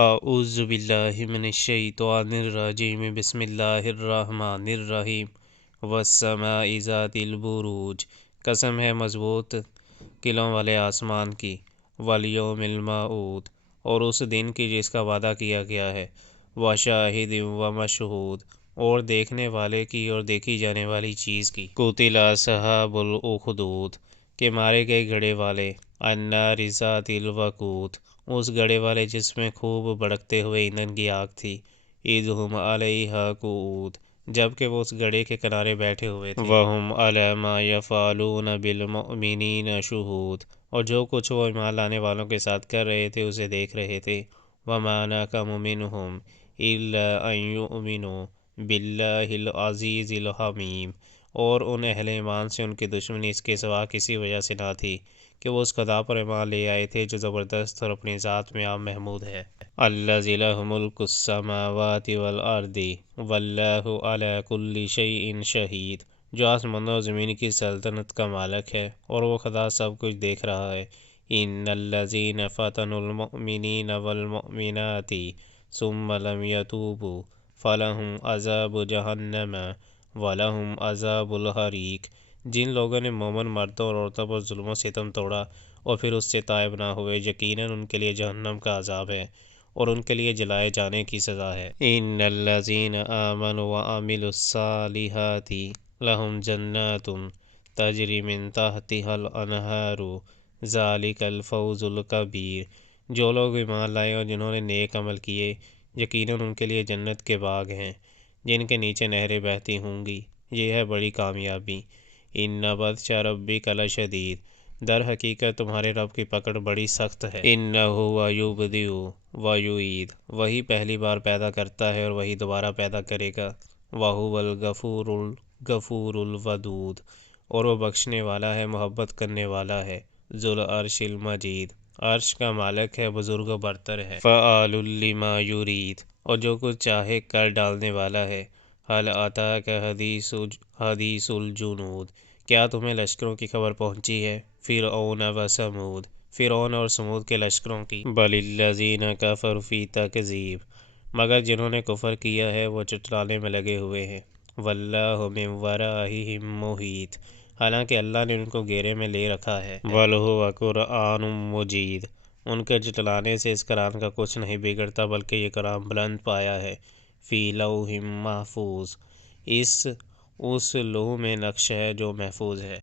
اعوذ باللہ من الشیطان الرجیم بسم اللہ الرحمن الرحیم والسماء ذات البروج، قسم ہے مضبوط قلعوں والے آسمان کی، والیوم الموعود، اور اس دن کی جس کا وعدہ کیا گیا ہے، وشاہد ومشہود، اور دیکھنے والے کی اور دیکھی جانے والی چیز کی، قتل اصحاب الاخدود، کہ مارے گئے گھڑے والے، النار ذات الوقود، اس گڑھے والے جس میں خوب بھڑکتے ہوئے ایندھن کی آگ تھی، اذ ہم علیہا قعود، جبکہ وہ اس گڑھے کے کنارے بیٹھے ہوئے تھے، وہم علی ما یفعلون بالمؤمنین شہود، اور جو کچھ وہ ایمان لانے والوں کے ساتھ کر رہے تھے اسے دیکھ رہے تھے، وما نقموا منہم الا ان یؤمنوا باللہ العزیز الحمید، اور ان اہل ایمان سے ان کی دشمنی اس کے سوا کسی وجہ سے نہ تھی کہ وہ اس خدا پر ایمان لے آئے تھے جو زبردست اور اپنی ذات میں عام محمود ہے۔ الذی لہ ملک السماوات والارض واللہ علی کل شیء شہید، جو آسمانوں اور زمین کی سلطنت کا مالک ہے اور وہ خدا سب کچھ دیکھ رہا ہے۔ ان الذین فتنوا المؤمنین والمؤمنات ثم لم یتوبوا فلہم عذاب جہنم ولہم عذاب الحریق، جن لوگوں نے مومن مردوں اور عورتوں پر ظلم و ستم توڑا اور پھر اس سے تائب نہ ہوئے، یقیناً ان کے لیے جہنم کا عذاب ہے اور ان کے لیے جلائے جانے کی سزا ہے۔ ان الذین آمنوا وعملوا الصالحات لہم جنات تجری من تحتها الانہار ذلک الفوز الکبیر، جو لوگ ایمان لائے اور جنہوں نے نیک عمل کیے، یقیناً ان کے لیے جنت کے باغ ہیں جن کے نیچے نہریں بہتی ہوں گی، یہ ہے بڑی کامیابی۔ ان بطش ربک لشدید، در حقیقت تمہارے رب کی پکڑ بڑی سخت ہے۔ انہ یبدئ ویعید، وہی پہلی بار پیدا کرتا ہے اور وہی دوبارہ پیدا کرے گا۔ وہو الغفور الودود، اور وہ بخشنے والا ہے، محبت کرنے والا ہے۔ ذو العرش المجید، عرش کا مالک ہے، بزرگ و برتر ہے۔ فعال لما یرید، اور جو کچھ چاہے کر ڈالنے والا ہے۔ هل اتاک حدیث الجنود، کیا تمہیں لشکروں کی خبر پہنچی ہے؟ فرعون و ثمود، فرعون اور ثمود کے لشکروں کی۔ بل الذین کفروا فی تکذیب، مگر جنہوں نے کفر کیا ہے وہ جھٹلانے میں لگے ہوئے ہیں۔ واللہ من ورائہم محیط، حالانکہ اللہ نے ان کو گھیرے میں لے رکھا ہے۔ بل ھو قرآن مجید، ان کے جھٹلانے سے اس قرآن کا کچھ نہیں بگڑتا بلکہ یہ قرآن بلند پایا ہے۔ فی لوح محفوظ، اس لوح میں نقش ہے جو محفوظ ہے۔